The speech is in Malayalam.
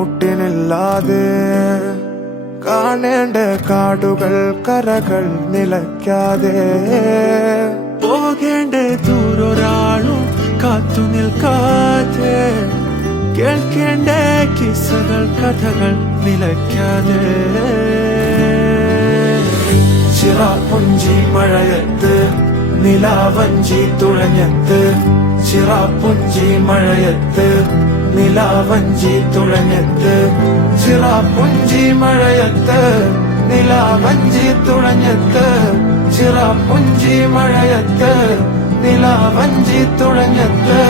കൂട്ടിനില്ലാതെ കാണേണ്ട കാടുകൾ കരകൾ നിലയ്ക്കാതെ പോകേണ്ട ദൂരൊരാളും കാത്തു നിൽക്കാതെ കേൾക്കേണ്ട കിസ്സകൾ കഥകൾ നിലയ്ക്കാതെ ചിറാപ്പുഞ്ചി മഴയത്ത് നിലാവഞ്ചി തുഴഞ്ഞത്ത് ചിറാപ്പുഞ്ചി മഴയത്ത് നിലാവഞ്ചി തുഴഞ്ഞത്ത് ചിറാപ്പുഞ്ചി മഴയത്ത് നിലാവഞ്ചി തുഴഞ്ഞത്ത് ചിറാപ്പുഞ്ചി മഴയത്ത് നിലാവഞ്ചി തുഴഞ്ഞത്ത്